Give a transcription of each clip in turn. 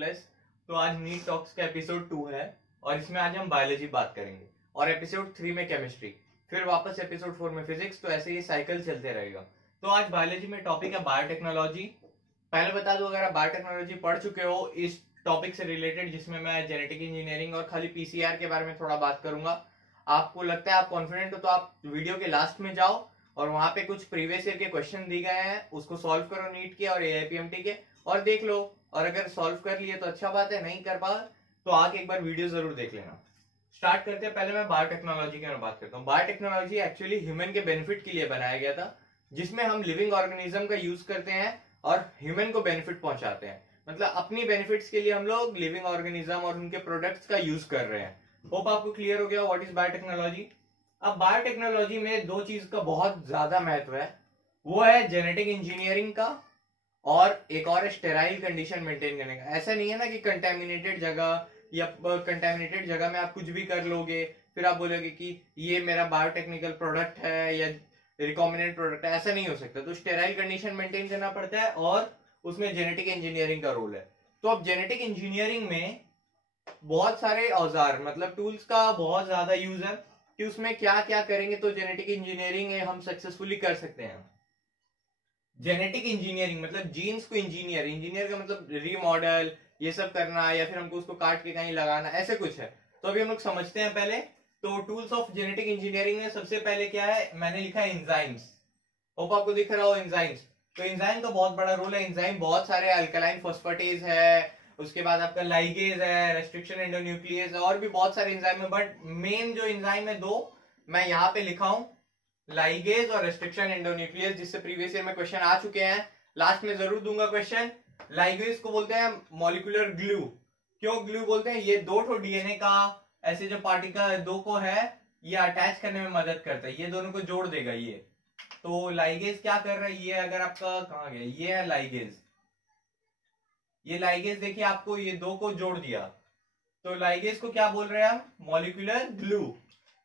Plus. तो आज NEET talks का एपिसोड 2 है और इसमें आज हम बायोलॉजी बात करेंगे और एपिसोड 3 में केमिस्ट्री, फिर वापस एपिसोड 4 में फिजिक्स। तो ऐसे ये साइकिल चलते रहेगा। तो आज बायोलॉजी में टॉपिक है बायोटेक्नोलॉजी। पहले बता दूं, अगर आप बायोटेक्नोलॉजी पढ़ चुके हो इस टॉपिक से रिलेटेड जिसमें मैं जेनेटिक इंजीनियरिंग और खाली पीसीआर के बारे में थोड़ा बात करूंगा, आपको लगता है आप कॉन्फिडेंट हो तो आप वीडियो के लास्ट में जाओ और वहां पे कुछ प्रीवियस ईयर के क्वेश्चन दिए गए हैं, उसको सॉल्व करो नीट के और एआईपीएमटी के और देख लो। और अगर सॉल्व कर लिए तो अच्छा बात है, नहीं कर पा तो आके एक बार वीडियो जरूर देख लेना। स्टार्ट करते हैं। पहले मैं बायोटेक्नोलॉजी के बारे में बात करता हूँ। बायोटेक्नोलॉजी एक्चुअली ह्यूमन के बेनिफिट के लिए बनाया गया था, जिसमें हम लिविंग ऑर्गेनिज्म का यूज करते हैं और ह्यूमन को बेनिफिट पहुंचाते हैं। मतलब अपनी बेनिफिट्स के लिए हम लोग लिविंग ऑर्गेनिज्म और उनके प्रोडक्ट्स का यूज कर रहे हैं। होप आपको क्लियर हो गया व्हाट इज बायोटेक्नोलॉजी। अब बायोटेक्नोलॉजी में दो चीज का बहुत ज्यादा महत्व है, वो है जेनेटिक इंजीनियरिंग का और एक और स्टेराइल कंडीशन मेंटेन करने का। ऐसा नहीं है ना कि कंटेमिनेटेड जगह या कंटेमिनेटेड जगह में आप कुछ भी कर लोगे फिर आप बोलोगे कि ये मेरा बायोटेक्निकल प्रोडक्ट है या रिकॉम्बिनेंट प्रोडक्ट है, ऐसा नहीं हो सकता। तो स्टेराइल कंडीशन मेंटेन करना पड़ता है और उसमें जेनेटिक इंजीनियरिंग का रोल है। तो अब जेनेटिक इंजीनियरिंग में बहुत सारे औजार मतलब टूल्स का बहुत ज्यादा यूज है कि उसमें क्या क्या करेंगे तो जेनेटिक इंजीनियरिंग हम सक्सेसफुली कर सकते हैं। जेनेटिक इंजीनियरिंग मतलब जीन्स को इंजीनियर का मतलब रीमॉडल ये सब करना या फिर हमको उसको काट के कहीं लगाना, ऐसे कुछ है। तो अभी हम लोग समझते हैं पहले। तो टूल्स ऑफ जेनेटिक इंजीनियरिंग में सबसे पहले क्या है, मैंने लिखा है एंजाइम्स। होप आपको दिख रहा हो एंजाइम्स। तो एंजाइम का बहुत बड़ा रोल है। एंजाइम बहुत सारे अल्कलाइन फॉस्फेटेज है, उसके बाद आपका लाइगेज है, रेस्ट्रिक्शन एंडोन्यूक्लियस है और भी बहुत सारे एंजाइम है। बट मेन जो एंजाइम है दो मैं यहाँ पे लिखा हूं, लाइगेज और रेस्ट्रिक्शन एंडोन्यूक्लियस, जिससे प्रीवियस ईयर में क्वेश्चन आ चुके हैं। लास्ट में जरूर दूंगा क्वेश्चन। लाइगेज को बोलते हैं मॉलिक्यूलर ग्लू। क्यों ग्लू बोलते हैं? ये दो ठो डीएनए का ऐसे जो पार्टिकल दो को है ये अटैच करने में मदद करता है, ये दोनों को जोड़ देगा ये। तो लाइगेज क्या कर रहा है, ये अगर आपका कहाँ गया, ये है लाइगेज। ये लाइगेज देखिए आपको ये दो को जोड़ दिया। तो लाइगेज को क्या बोल रहे हैं हम? Molecular glue.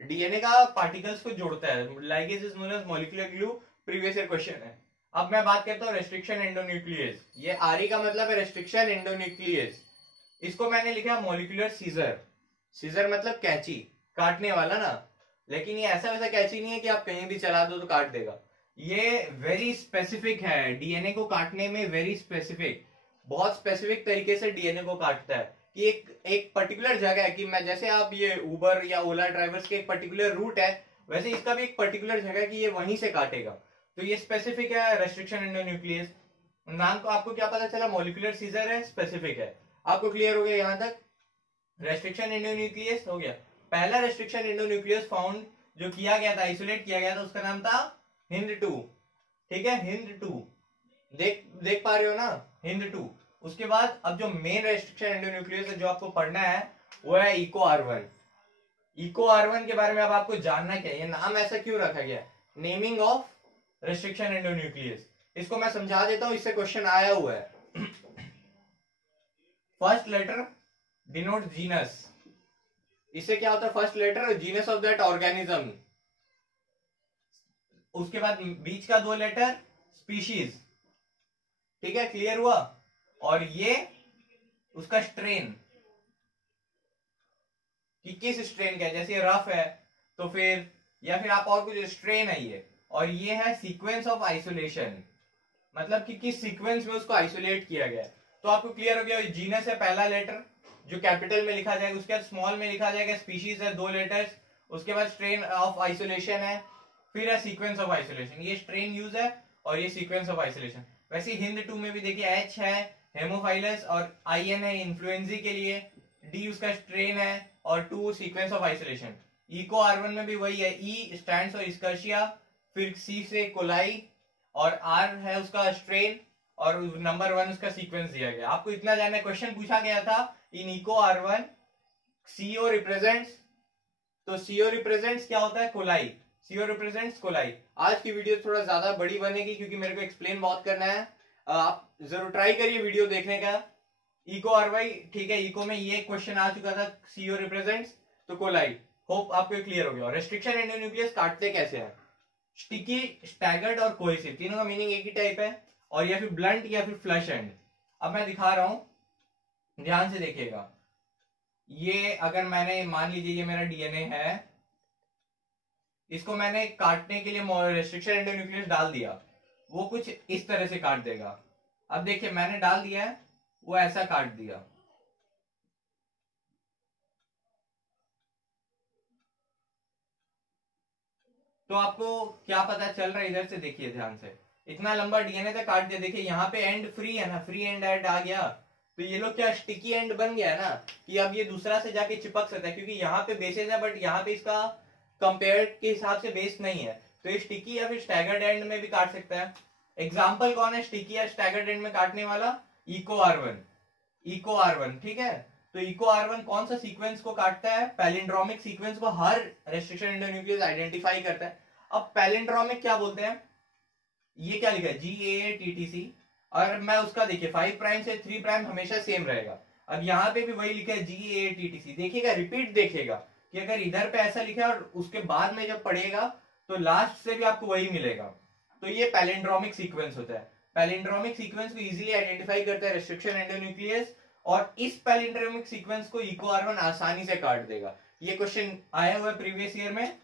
डीएनए का पार्टिकल्स को जोड़ता है। Ligase is known as molecular glue. Previous year question है। अब मैं बात करता हूँ रेस्ट्रिक्शन एंडोन्यूक्लियस। ये आरई का मतलब है रेस्ट्रिक्शन एंडोन्यूक्लियस। इसको मैंने लिखा मॉलिक्यूलर सीजर। सीजर मतलब कैंची, काटने वाला ना। लेकिन ये ऐसा वैसा कैंची नहीं है कि आप कहीं भी चला दो तो काट देगा। ये वेरी स्पेसिफिक है, डीएनए को काटने में वेरी स्पेसिफिक, बहुत स्पेसिफिक तरीके से डीएनए को काटता है कि एक पर्टिकुलर जगह है कि मैं जैसे आप ये उबर या ओला ड्राइवर्स के एक पर्टिकुलर रूट है, वैसे इसका भी एक पर्टिकुलर जगह है कि ये वहीं से काटेगा। तो ये स्पेसिफिक है रेस्ट्रिक्शन एंडोन्यूक्लियस। नाम को आपको क्या पता चला? मॉलिक्यूलर सीजर है, स्पेसिफिक है। आपको क्लियर हो गया यहां तक? रेस्ट्रिक्शन एंडोन्यूक्लियस हो गया। पहला रेस्ट्रिक्शन एंडोन्यूक्लियस फाउंड जो किया गया था, आइसोलेट किया गया था, उसका नाम था हिंद 2। ठीक है, हिंद 2 देख पा रहे हो ना, हिंद 2। उसके बाद अब जो मेन रेस्ट्रिक्शन एंडोन्यूक्लियस है जो आपको पढ़ना है वो है इको R1। इको R1 के बारे में अब आपको जानना क्या है, ये नाम ऐसा क्यों रखा गया, नेमिंग ऑफ रेस्ट्रिक्शन एंडोन्यूक्लियस। इसको मैं समझा देता हूं, इससे क्वेश्चन आया हुआ है। First letter denote genus. इससे क्या होता है? First letter genus of that organism. उसके बाद बीच का दो लेटर स्पीशीज। ठीक है, क्लियर हुआ? और ये उसका स्ट्रेन कि किस स्ट्रेन का है, जैसे रफ है तो फिर या फिर आप और कुछ स्ट्रेन है ये। और ये है सीक्वेंस ऑफ आइसोलेशन, मतलब कि किस सीक्वेंस में उसको आइसोलेट किया गया। तो आपको क्लियर हो गया, जीनस है पहला लेटर जो कैपिटल में लिखा जाएगा, उसके बाद स्मॉल में लिखा जाएगा स्पीशीज है दो लेटर्स, उसके बाद स्ट्रेन ऑफ आइसोलेशन है, फिर है सीक्वेंस ऑफ आइसोलेशन। ये स्ट्रेन यूज है और ये सीक्वेंस ऑफ आइसोलेशन। वैसे हिंद 2 में भी देखिए एच है हेमोफाइलस और IN है इन्फ्लुएंजी के लिए, डी उसका स्ट्रेन है और 2 sequence of isolation. Eco R1 में भी वही है, ई स्टैंड्स फॉर इस्कर्शिया, फिर सी से कोलाई और आर है उसका स्ट्रेन और नंबर 1 उसका सीक्वेंस दिया गया। आपको इतना जानना है, क्वेश्चन पूछा गया था इन इको R1 CO रिप्रेजेंट्स। तो CO रिप्रेजेंट्स क्या होता है? कोलाई। CO represents coli. आज की वीडियो थोड़ा ज्यादा बड़ी बनेगी क्योंकि मेरे को एक्सप्लेन बहुत करना है। आप जरूर ट्राई करिए वीडियो देखने का। इको RY, ठीक है, इको में ये क्वेश्चन आ चुका था, CO रिप्रेजेंट्स तो कोलाई। होप आपको क्लियर हो गया। रेस्ट्रिक्शन एंडोन्यूक्लियस काटते कैसे हैं? स्टिकी, स्टैगर्ड और कोहेसिव, तीनों का मीनिंग एक ही टाइप है, और या फिर ब्लंट या फिर फ्लश एंड। अब मैं दिखा रहा हूं, ध्यान से देखिएगा, ये अगर मैंने मान लीजिए ये मेरा डीएनए है, इसको मैंने काटने के लिए रेस्ट्रिक्शन एंडोन्यूक्लियस डाल दिया, वो कुछ इस तरह से काट देगा। अब देखिए मैंने डाल दिया है, वो ऐसा काट दिया। तो आपको क्या पता चल रहा है, इधर से देखिए ध्यान से, इतना लंबा डीएनए तक काट दिया, देखिए यहाँ पे एंड फ्री है ना, फ्री एंड आ गया। तो ये लोग क्या स्टिकी एंड बन गया है ना, कि अब ये दूसरा से जाके चिपक सकता है, क्योंकि यहाँ पे बेसेस है बट यहाँ पे इसका कंपेयर के हिसाब से बेस नहीं है, तो ये स्टिकी या फिर स्टैगर्ड एंड में भी काट सकता है। एग्जाम्पल कौन है स्टिकी या स्टैगर्ड एंड में काटने वाला? इको आर1, इको आर1, ठीक है। तो इको आर1 कौन सा सीक्वेंस को काटता है? पैलिंड्रोमिक सीक्वेंस को हर रेस्ट्रिक्शन एंडोन्यूक्लियस आइडेंटिफाई करता है। अब पैलिंड्रोमिक क्या बोलते हैं? ये क्या लिखा है? GAATTC, और मैं उसका देखिए 5 प्राइम से 3 प्राइम हमेशा सेम रहेगा। अब यहाँ पे भी वही लिखा है GAATTC, देखिएगा रिपीट देखिएगा कि अगर इधर पे ऐसा लिखा है और उसके बाद में जब पढ़ेगा तो लास्ट से भी आपको वही मिलेगा। तो ये पैलिंड्रोमिक सीक्वेंस होता है। पैलिंड्रोमिक सीक्वेंस को इजीली आइडेंटिफाई करता है रेस्ट्रिक्शन एंडोन्यूक्लियस, और इस पैलिंड्रोमिक सीक्वेंस को इको आर1 आसानी से काट देगा। ये क्वेश्चन आया हुआ है प्रीवियस ईयर में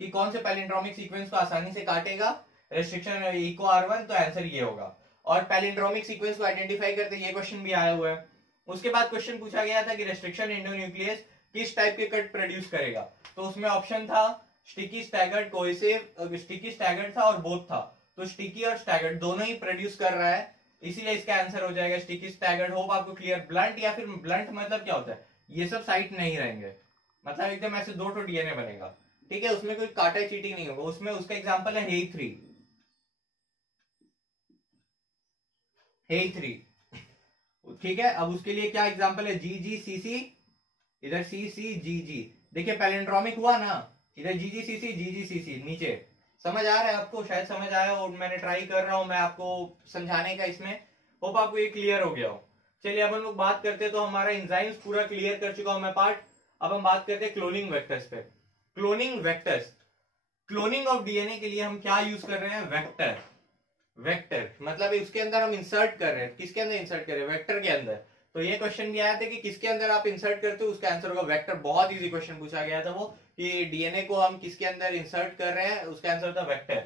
कि कौन से पैलिंड्रोमिक सीक्वेंस को आसानी से काटेगा रेस्ट्रिक्शन इको आर1, तो आंसर ये होगा। और पैलिंड्रोमिक सीक्वेंस को आइडेंटिफाई करते ये क्वेश्चन भी आया हुआ है। उसके बाद क्वेश्चन पूछा गया था कि रेस्ट्रिक्शन एंडोन्यूक्लियस किस टाइप के कट प्रोड्यूस करेगा, तो उसमें ऑप्शन था sticky, staggered, cohesive. Sticky, staggered था और बोथ था, तो स्टिकी और स्टैगर्ड दोनों ही प्रोड्यूस कर रहा है, इसीलिए इसका आंसर हो जाएगा स्टिकी स्टैगर्ड। होप आपको क्लियर। ब्लंट या फिर ब्लंट मतलब क्या होता है? ये सब साइट नहीं रहेंगे, मतलब एकदम ऐसे 2 डीएनए बनेगा, ठीक है, उसमें कोई काटा चीटिंग नहीं होगा। उसमें उसका एग्जांपल है हेई3, हेई3, ठीक है। अब उसके लिए क्या एग्जांपल है? GGCC, इधर CCGG, देखिए पैलिंड्रोमिक हुआ ना, इधर GGCC GGCC नीचे। समझ आ रहा है आपको? शायद समझ आया, और मैंने ट्राई कर रहा हूं मैं आपको समझाने का इसमें, होप आपको ये क्लियर हो गया हो। चलिए अब हम लोग बात करते हैं, तो हमारा एंजाइम्स पूरा क्लियर कर चुका हूं मैं पार्ट। अब हम बात करते हैं क्लोनिंग वेक्टर्स पे। Cloning vectors, cloning of DNA के लिए हम क्या यूज कर रहे हैं? वेक्टर। वेक्टर मतलब उसके अंदर हम इंसर्ट कर रहे हैं, किसके अंदर इंसर्ट कर रहे हैं? वेक्टर के अंदर। तो ये क्वेश्चन भी आया था कि किसके अंदर आप इंसर्ट करते हो, उसका आंसर होगा वेक्टर। बहुत इजी क्वेश्चन पूछा गया था वो, कि डीएनए को हम किसके अंदर इंसर्ट कर रहे हैं, उसका आंसर होता है वेक्टर,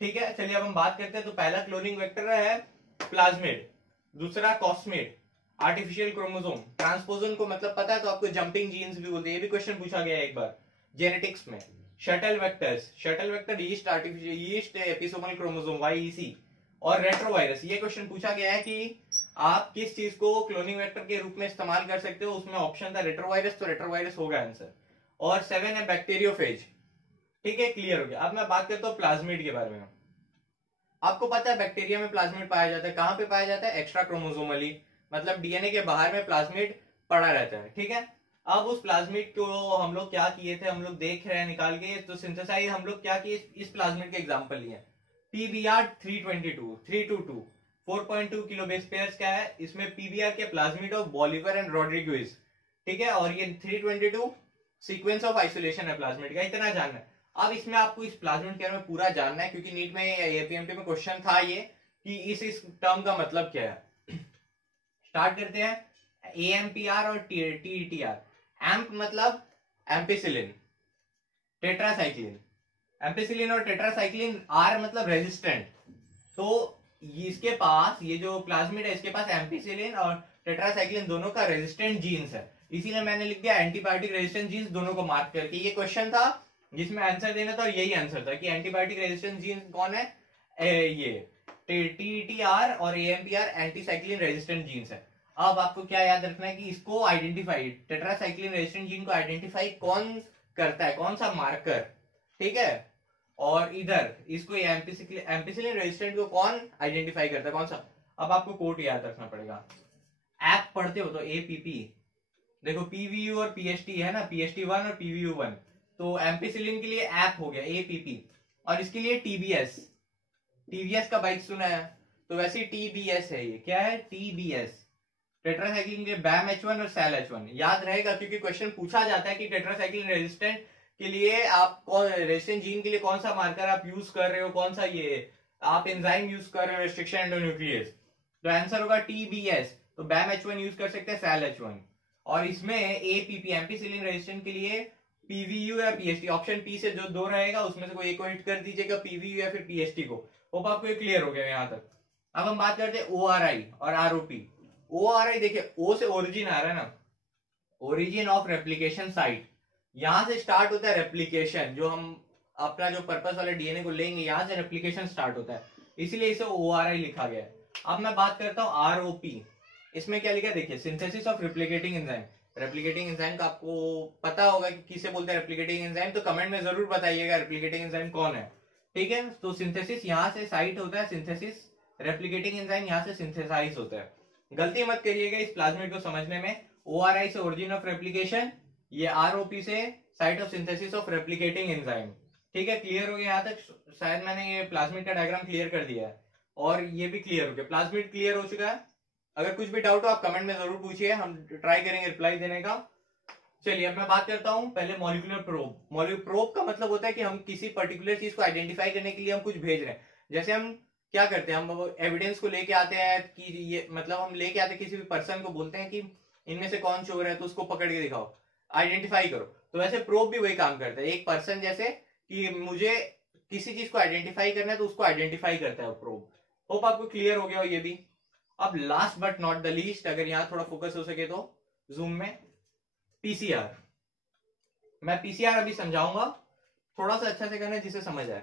ठीक है। चलिए अब हम बात करते हैं। तो पहला क्लोनिंग वेक्टर है प्लाज्मिड, दूसरा कॉस्मिड, आर्टिफिशियल क्रोमोसोम, ट्रांसपोजन को मतलब पता है तो आपको जंपिंग जीन्स भी बोलते हैं, ये भी क्वेश्चन पूछा गया है एक बार जेनेटिक्स में। Shuttle vectors, shuttle vector yeast, artificial yeast episomal chromosome YEC, और रेट्रोवायरस। ये क्वेश्चन पूछा गया है कि आप किस चीज को क्लोनिंग वेक्टर के रूप में इस्तेमाल कर सकते हो, उसमें ऑप्शन था रेट्रोवायरस, तो रेट्रोवायरस होगा आंसर। और 7 है बैक्टीरियोफेज, ठीक है, क्लियर हो गया। अब मैं बात करता हूँ प्लाज्मिड के बारे में। आपको पता है बैक्टीरिया में प्लाज्मिड पाया जाता है, कहां पे पाया जाता है? एक्स्ट्रा क्रोमोसोमली, मतलब डीएनए के बाहर में प्लाज्मिड पड़ा रहता है, ठीक है। अब उस प्लाज्मिड को हम लोग क्या किए थे, हम लोग देख रहे हैं निकाल के, तो सिंथेसाइज हम लोग क्या किए, इस प्लाज्मिड के एग्जांपल लिए। PBr 322 322 4.2 किलो बेस पेयर्स क्या है इसमें? PBr के प्लाज्मिड ऑफ बॉलिवर एंड रॉड्रिगुइज, ठीक है, और ये 322 सीक्वेंस ऑफ आइसोलेशन है प्लाज्मिड का, इतना जानना है। अब इसमें आपको इस प्लाज्मिड के बारे में पूरा जानना है, क्योंकि नीट में एपीएमटी में क्वेश्चन था ये कि इस टर्म का मतलब क्या है। स्टार्ट करते हैं। AMPR और TETR। एम्प मतलब एम्पिसिलिन, टेट्रासाइक्लिन, एम्पिसिलिन और टेट्रासाइक्लिन। R मतलब रेजिस्टेंट। तो इसके पास, ये जो प्लाज्मिड है इसके पास एम्पिसिलिन और टेट्रासाइक्लिन दोनों का रेजिस्टेंट जीन्स है, इसीलिए मैंने लिख दिया एंटीबायोटिक रेजिस्टेंट जीन्स दोनों को मार्क करके। ये क्वेश्चन था जिसमें आंसर देना था, और यही आंसर था कि एंटीबायोटिक रेजिस्टेंट जीन्स कौन है, ये TETR और AMPR एंटीसाइक्लिन रेजिस्टेंट जीन्स है। अब आपको क्या याद रखना है कि इसको आइडेंटिफाई, टेट्रासाइक्लिन रेजिस्टेंट जीन को आइडेंटिफाई कौन करता है, कौन सा मार्कर, ठीक है। और इधर इसको एम्पिसिलिन रेजिस्टेंट को कौन आइडेंटिफाई करता है, कौन सा? अब आपको कोड याद रखना पड़ेगा। ऐप पढ़ते हो तो APP, देखो PVU और PST है ना, PST1 और PVU1, तो एम्पिसिलिन के लिए ऐप हो गया APP, और इसके लिए TBS का बाइक सुना है, तो वैसे TBS है, ये क्या है? TBS। टेट्रासाइक्लिन के बैम H1 और सेल H1 याद रहेगा, क्योंकि क्वेश्चन पूछा जाता है कि टेट्रासाइक्लिन रेजिस्टेंट के लिए आप कौन, रेजिस्टेंट जीन के लिए कौन सा मार्कर आप यूज कर रहे हो, कौन सा ये आप एंजाइम यूज कर रहे हो रेस्ट्रिक्शन एंडोन्यूक्लियस, तो आंसर होगा TBS। तो बैम H1 यूज कर सकते हैं, सेल H1। और इसमें एपीपी एम्पीसिलिन रेजिस्टेंस के लिए पीवीयू या पीएसटी, ऑप्शन पी से जो दो रहेगा उसमें से कोई एक को हिट कर दीजिएगा, पीवीयू या फिर पीएसटी को। होप आपको ये क्लियर हो गया यहाँ तक। अब हम बात करते हैं ओआरआई और आरओपी। ओआरआई देखिए, ओ से ओरिजिन आ रहा है ना, ओरिजिन ऑफ रेप्लिकेशन साइट। यहां से स्टार्ट होता है रेप्लिकेशन, जो हम अपना जो पर्पस वाले डीएनए को लेंगे यहां से रेप्लिकेशन स्टार्ट होता है, इसीलिए इसे ओआरआई लिखा गया है। अब मैं बात करता हूं आरओपी। इसमें क्या लिखा है देखिए, synthesis of replicating enzyme. Replicating enzyme का आपको पता होगा कि किसे बोलते हैं रेप्लिकेटिंग एंजाइम, तो कमेंट में जरूर बताइएगा रेप्लिकेटिंग एंजाइम कौन है। ठीक है, तो सिंथेसिस यहां से साइट होता है, सिंथेसिस रेप्लिकेटिंग एंजाइम यहां से सिंथेसाइज होता है। गलती मत करिएगा इस प्लाज्मिड को समझने में। ओआरआई से ओरिजिन ऑफ रेप्लिकेशन, ये आरओपी से site of synthesis of replicating enzyme. ठीक है, क्लियर हो गया यहाँ तक? शायद मैंने ये प्लाज्मिड का डायग्राम क्लियर कर दिया है और ये भी क्लियर हो गया, प्लाज्मिड क्लियर हो चुका है। अगर कुछ भी डाउट हो आप कमेंट में जरूर पूछिए, हम ट्राई करेंगे रिप्लाई देने का। चलिए अब मैं बात करता हूं पहले मॉलिक्यूलर प्रोब। मॉलिक्यूलर प्रोब का मतलब होता है कि हम किसी पर्टिकुलर चीज को आइडेंटिफाई करने के लिए हम कुछ भेज रहे हैं। जैसे हम क्या करते हैं, हम एविडेंस को लेके आते हैं कि ये मतलब हम लेके आते हैं किसी भी पर्सन को, बोलते हैं कि इनमें से कौन चोर है, तो उसको पकड़ के दिखाओ, आइडेंटिफाई करो। तो वैसे प्रोब भी वही काम करता है। एक पर्सन जैसे कि मुझे किसी चीज को आइडेंटिफाई करना है तो उसको आइडेंटिफाई करता है प्रोब। होप आपको क्लियर हो गया हो ये भी। अब last but not the least, अगर यहां थोड़ा फोकस हो सके तो जूम में, पीसीआर। मैं पीसीआर अभी समझाऊंगा, थोड़ा सा अच्छा से करना जिसे समझ आए।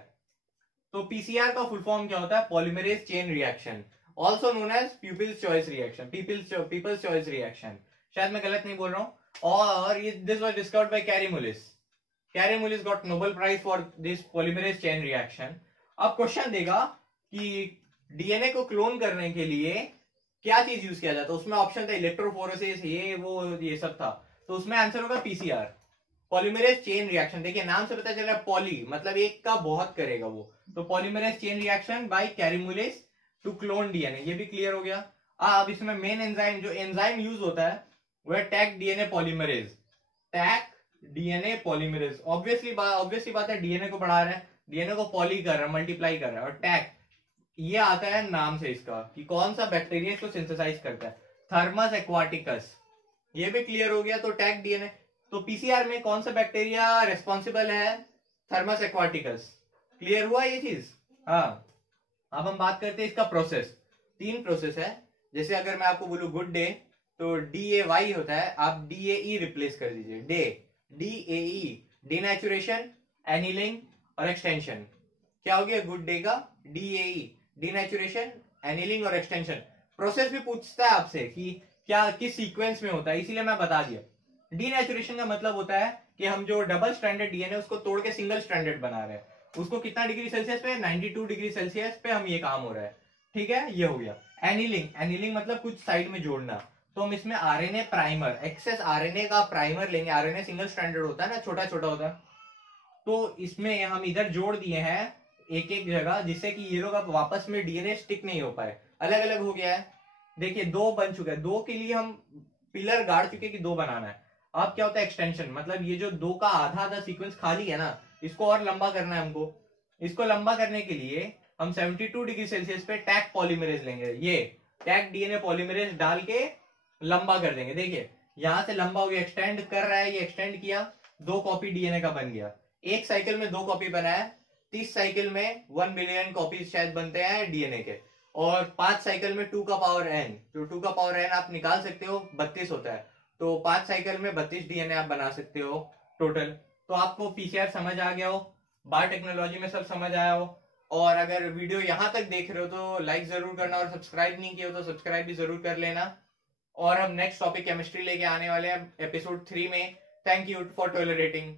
तो पीसीआर का फुल फॉर्म क्या होता है? Polymerase chain reaction, also known as people's choice reaction, people's choice reaction. शायद मैं गलत नहीं बोल रहा हूं। और ये this was discovered by Kary Mullis. Kary Mullis got Nobel prize for this polymerase chain reaction. अब क्वेश्चन देगा कि डीएनए को क्लोन करने के लिए क्या चीज यूज किया जाता है? उसमें ऑप्शन था इलेक्ट्रोफोरेसिस, ये वो ये सब था, तो उसमें आंसर होगा पीसीआर, पॉलीमरेज चेन रिएक्शन। देखिए नाम से पता चल रहा है पॉली मतलब एक का बहुत करेगा वो, तो polymerase chain reaction by Kary Mullis to clone DNA, ये भी क्लियर हो गया। अब इसमें मेन एंजाइम, जो एंजाइम यूज होता है वो है Taq DNA polymerase. Taq DNA polymerase, obviously बात है, डीएनए को बढ़ा रहे हैं, डीएनए को पॉली कर रहा है, मल्टीप्लाई कर रहा है। और टैक ये आता है नाम से इसका कि कौन सा बैक्टीरिया इसको सिंथेसाइज करता है, थर्मस एक्वाटिकस, ये भी क्लियर हो गया। तो टैग डीएनए, तो पीसीआर में कौन सा बैक्टीरिया रेस्पॉन्सिबल है? Thermos aquaticus. क्लियर हुआ ये चीज? हाँ। अब हम बात करते हैं इसका प्रोसेस। 3 प्रोसेस है। जैसे अगर मैं आपको बोलूं गुड डे, तो DAY होता है, आप DAE रिप्लेस कर दीजिए, डे, DAE, डिनेचुरेशन, एनिलिंग और एक्सटेंशन। क्या हो गया गुड डे का? DAE, डिनेचुरेशन, एनिलिंग और एक्सटेंशन। प्रोसेस भी पूछता है आपसे कि क्या किस सीक्वेंस में होता है, इसीलिए मैं बता दिया। डिनेचुरेशन का मतलब होता है कि हम जो डबल स्ट्रैंडेड डीएनए उसको तोड़ के सिंगल स्ट्रैंडेड बना रहे हैं, उसको कितना डिग्री सेल्सियस पे? 92 डिग्री सेल्सियस पे हम ये काम हो रहा है। ठीक है, ये हो गया। एनिलिंग, एनिलिंग मतलब कुछ साइड में जोड़ना, तो हम इसमें आरएनए प्राइमर, एक्सेस आरएनए का प्राइमर लेंगे। आरएनए सिंगल स्ट्रैंडेड होता है ना, छोटा छोटा होता है, तो इसमें हम इधर जोड़ दिए हैं एक एक जगह, जिससे कि ये लोग अब वापस में डीएनए स्टिक नहीं हो पाए, अलग अलग हो गया है। देखिए 2 बन चुका है, 2 के लिए हम पिलर गाड़ चुके कि 2 बनाना है। अब क्या होता है एक्सटेंशन, मतलब ये जो 2 का आधा आधा सीक्वेंस खाली है ना, इसको और लंबा करना है हमको। इसको लंबा करने के लिए हम 72 डिग्री सेल्सियस पे टैक पॉलीमरेज लेंगे, ये टैक डीएनए पॉलीमरेज डाल के लंबा कर देंगे। देखिए यहां से लंबा हो गया, एक्सटेंड कर रहा है, ये एक्सटेंड किया, 2 कॉपी डीएनए का बन गया। एक साइकिल में 2 कॉपी बनाया, 30 साइकिल में 1 बिलियन कॉपीज शायद बनते हैं डीएनए के, और 5 साइकिल में 2 का पावर n, जो 2 का पावर n आप निकाल सकते हो, 32 होता है, तो 5 साइकिल में 32 डीएनए आप बना सकते हो टोटल। तो आपको पीसीआर समझ आ गया हो, बायोटेक्नोलॉजी में सब समझ आया हो। और अगर वीडियो यहां तक देख रहे हो तो लाइक जरूर करना, और सब्सक्राइब नहीं किया हो तो सब्सक्राइब भी जरूर कर लेना। और हम नेक्स्ट टॉपिक केमिस्ट्री लेके आने वाले हैं एपिसोड 3 में। Thank you for tolerating.